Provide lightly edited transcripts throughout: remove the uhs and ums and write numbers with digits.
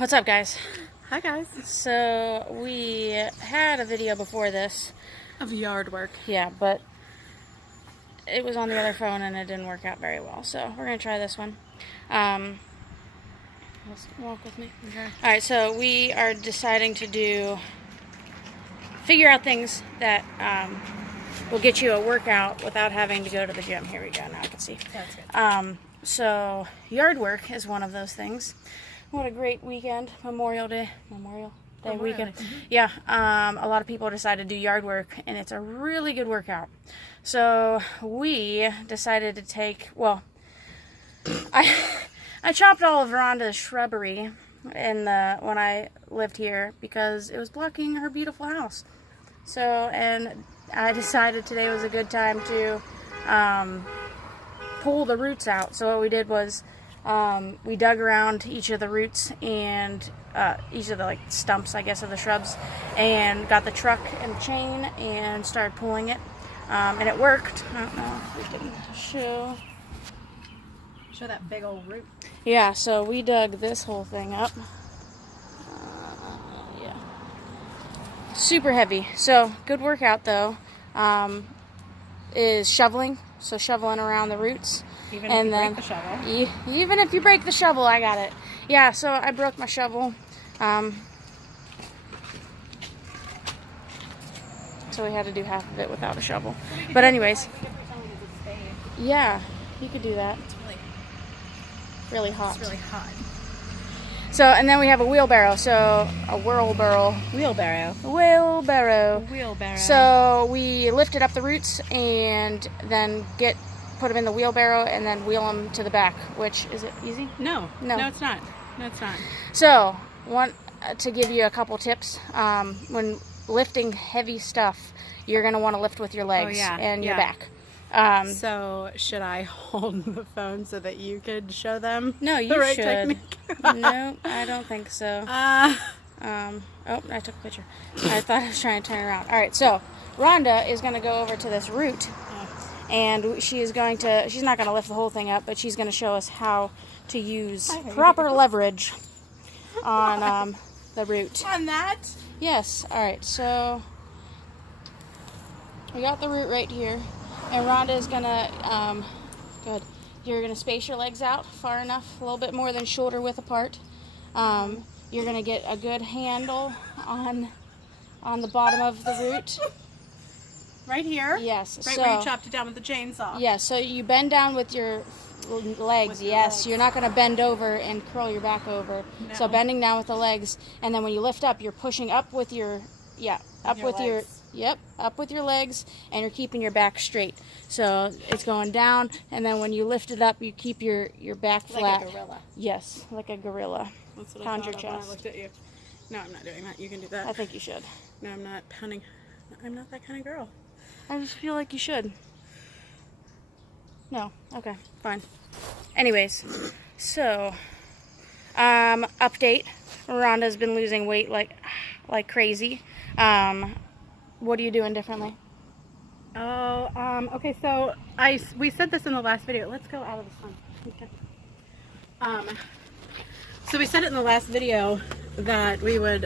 What's up, guys? Hi guys. So we had a video before this Of yard work. Yeah, but it was on the other phone and it didn't work out very well, so we're gonna try this one. Let's walk with me. Okay. Alright, so we are deciding to figure out things that will get you a workout without having to go to the gym. Here we go, now I can see. That's good. So yard work is one of those things. What a great weekend. Memorial Day weekend. Mm-hmm. Yeah, a lot of people decided to do yard work, and it's a really good workout. So we decided to take, well, I chopped all of Rhonda's shrubbery when I lived here because it was blocking her beautiful house. So, and I decided today was a good time to pull the roots out. So what we did was we dug around each of the roots and each of the stumps, I guess, of the shrubs, and got the truck and chain and started pulling it, and it worked. I don't know if we can show that big old root. Yeah, so we dug this whole thing up. Yeah, super heavy. So good workout though. Is shoveling, so shoveling around the roots. Even if you break the shovel. Even if you break the shovel, I got it. Yeah, so I broke my shovel. So we had to do half of it without a shovel. But anyways, yeah, you could do that. It's Really hot. really hot. So, and then we have a wheelbarrow. So, a wheelbarrow. Wheelbarrow. So, we lifted up the roots and then put them in the wheelbarrow and then wheel them to the back, which, is it easy? No, it's not. No, it's not. So, to give you a couple tips, when lifting heavy stuff, you're going to want to lift with your legs and your back. So, should I hold the phone so that you could show them No, you the right should. technique? No, I don't think so. Oh, I took a picture. I thought I was trying to turn around. All right, so Rhonda is going to go over to this root, and she's not going to lift the whole thing up, but she's going to show us how to use proper leverage on the root. On that? Yes. All right, so we got the root right here, and Rhonda is going to, good. You're going to space your legs out far enough, a little bit more than shoulder width apart. You're going to get a good handle on the bottom of the root. Right here? Yes. Right where you chopped it down with the chainsaw. Yeah, so you bend down with your legs. Yes, you're not going to bend over and curl your back over. No. So bending down with the legs, and then when you lift up, you're pushing up with your, up with your legs, and you're keeping your back straight. So it's going down, and then when you lift it up, you keep your back flat. Like a gorilla. Yes, like a gorilla. That's what Pound I your thought of when I chest. looked at you. No, I'm not doing that. You can do that. I think you should. No, I'm not pounding. I'm not that kind of girl. I just feel like you should. No. Okay, fine. Anyways, so, update. Rhonda's been losing weight like crazy. What are you doing differently? Oh, okay, so we said this in the last video. Let's go out of the sun. Okay. So we said it in the last video that we would,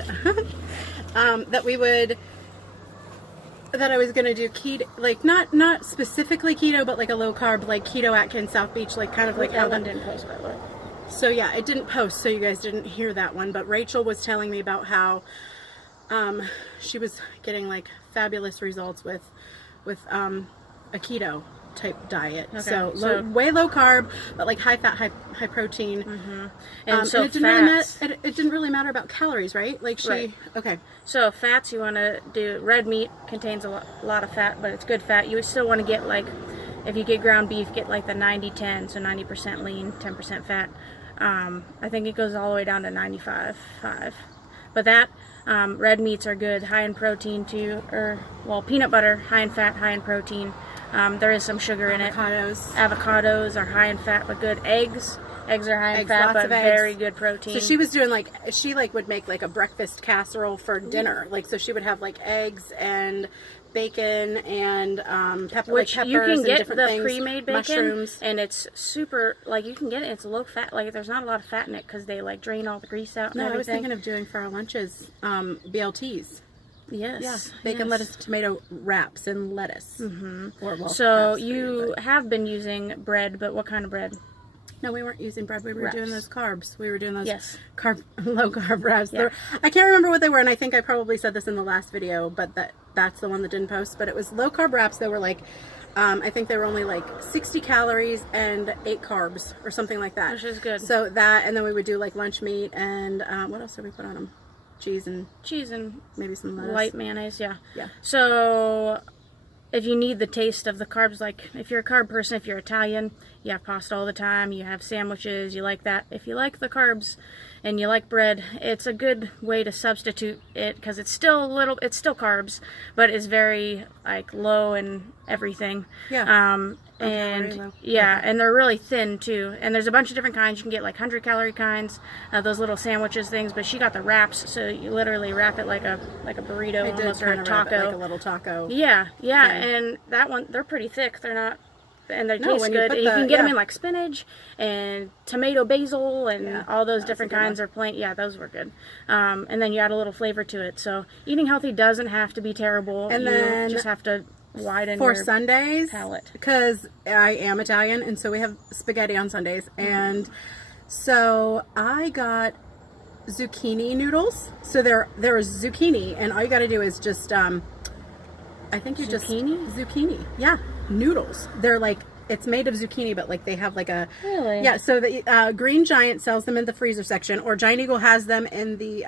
that I was going to do keto, like not specifically keto, but like a low carb, like Keto Atkins South Beach, like kind of like how that didn't post, by the way. So yeah, it didn't post, so you guys didn't hear that one, but Rachel was telling me about how she was getting like fabulous results with a keto type diet. Okay. So way low carb, but like high fat, high protein. Mm-hmm. And so it didn't fats. it didn't really matter about calories, right? Like Right. Okay. So fats, you want to do, red meat contains a lot of fat, but it's good fat. You still want to get, like, if you get ground beef, get like the 90-10, so 90% lean, 10% fat. I think it goes all the way down to 95.5. But that, red meats are good, high in protein too, peanut butter, high in fat, high in protein. There is some sugar in it. Avocados. Avocados are high in fat but good. Eggs Eggs are high in Eggs, fat, lots but of eggs. very good protein. So she was doing like, she like would make like a breakfast casserole for dinner. Like, so she would have like eggs and bacon and Which peppers you can and get different the things, pre-made bacon, mushrooms. and it's super, like, you can get it, it's low fat, like, there's not a lot of fat in it, because they, like, drain all the grease out and No, I was everything. thinking of doing for our lunches BLTs. Yes. Yeah, bacon, yes. lettuce, tomato wraps, and lettuce. Mm-hmm. Or, well, So wraps for you but- have been using bread, but what kind of bread? No, we weren't using bread. We were Wraps. doing those carbs. We were doing those Yes. low carb wraps. Yeah. I can't remember what they were, and I think I probably said this in the last video, but that's the one that didn't post. But it was low carb wraps that were like, I think they were only like 60 calories and 8 carbs or something like that. Which is good. So that, and then we would do like lunch meat and what else did we put on them? Cheese and maybe some lettuce. light mayonnaise, yeah. Yeah. So if you need the taste of the carbs, like if you're a carb person, if you're Italian, you have pasta all the time, you have sandwiches, you like that. If you like the carbs and you like bread, it's a good way to substitute it, because it's still carbs, but it's very like low in everything. Yeah. And calorie low. yeah, and they're really thin too. And there's a bunch of different kinds. You can get like 100-calorie kinds, those little sandwiches things. But she got the wraps, so you literally wrap it like a burrito, I did almost, or a kind of wrap it taco. like a little taco. Yeah, Yeah. and that one, they're pretty thick. They're not, and they No, taste when you good. put You can get them yeah. in like spinach and tomato basil and Yeah, all those that's a different good one. kinds are plain. Yeah, those were good. And then you add a little flavor to it. So eating healthy doesn't have to be terrible. And you then just have to widen For your Sundays, palate. because I am Italian, and so we have spaghetti on Sundays, and so I got zucchini noodles. So there is zucchini, and all you got to do is just I think you zucchini, yeah, noodles. They're like, it's made of zucchini, but like they have like a Really? yeah. So the Green Giant sells them in the freezer section, or Giant Eagle has them in the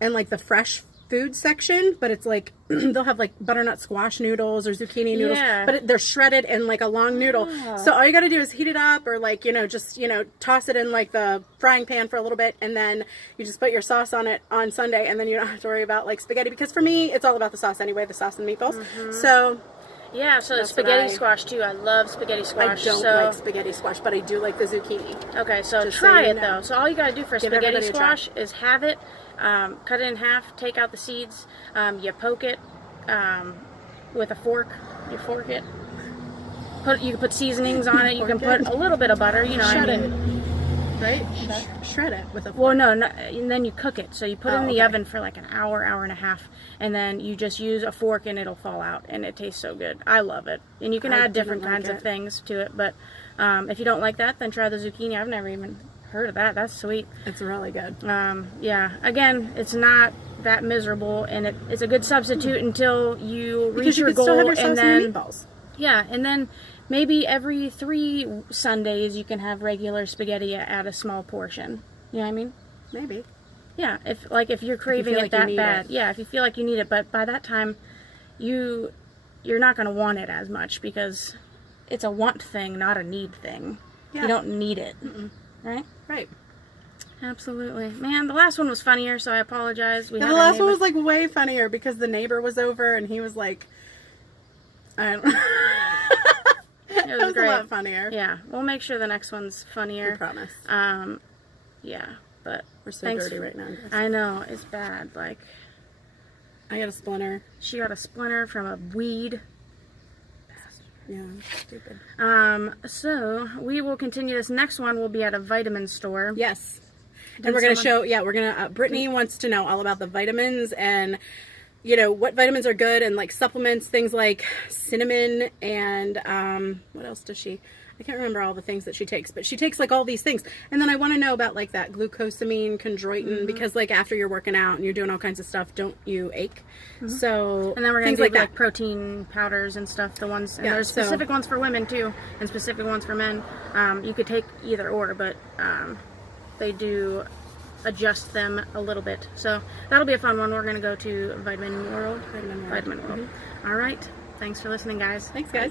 in like the fresh food section, but it's like they'll have like butternut squash noodles or zucchini noodles, Yeah. but they're shredded in like a long noodle. So all you got to do is heat it up, or like, just toss it in like the frying pan for a little bit, and then you just put your sauce on it on Sunday, and then you don't have to worry about like spaghetti, because for me it's all about the sauce anyway, the sauce and meatballs. So Yeah, so That's spaghetti what I- squash too. I love spaghetti I squash. don't so, like spaghetti squash, but I do like the zucchini. Okay, so Just try so you it know. though. So all you gotta do for Give spaghetti everybody a try. squash is have it, cut it in half, take out the seeds, you poke it with a fork. You fork it. You can put seasonings on it. You can Fork put it. a little bit of butter. You know what I Shred mean? it, right? Shred it with a Well, no, and then you cook it. So you put it in the okay. oven for like an hour, hour and a half, and then you just use a fork and it'll fall out, and it tastes so good. I love it. And you can I add different didn't like kinds of it. things to it, but if you don't like that, then try the zucchini. I've never even heard of that. That's sweet. It's really good. Yeah. Again, it's not that miserable, and it's a good substitute until you Because reach you your can still have goal, your sauce and and then meatballs. yeah, and then maybe every 3 Sundays you can have regular spaghetti at a small portion. You know what I mean? Maybe. Yeah, if you're craving feel it like you that need bad. it. Yeah, if you feel like you need it, but by that time you're not going to want it as much, because it's a want thing, not a need thing. Yeah. You don't need it. Right? Right. Absolutely. Man, the last one was funnier, so I apologize. Yeah, the last one was like way funnier because the neighbor was over and he was like, I don't know. It It was was great. a lot funnier. Yeah, we'll make sure the next one's funnier. I promise. Yeah, but We're so thanks dirty right now, guys. I know, it's bad. Like, I got a splinter. she got a splinter from a weed. Yeah, stupid. So we will continue. This next one will be at a vitamin store. Yes. And we're going to someone- show, we're going to, Brittany wants to know all about the vitamins and, what vitamins are good and like supplements, things like cinnamon and, what else does she, I can't remember all the things that she takes, but she takes like all these things. And then I want to know about like that glucosamine, chondroitin, because like after you're working out and you're doing all kinds of stuff, don't you ache? So, And then we're going things to do like that. like protein powders and stuff. The ones, and Yeah, there's so- specific ones for women too, and specific ones for men. You could take either or, but they do adjust them a little bit. So that'll be a fun one. We're going to go to Vitamin World. Vitamin World. Vitamin World. All right. Thanks for listening, guys. Thanks, guys.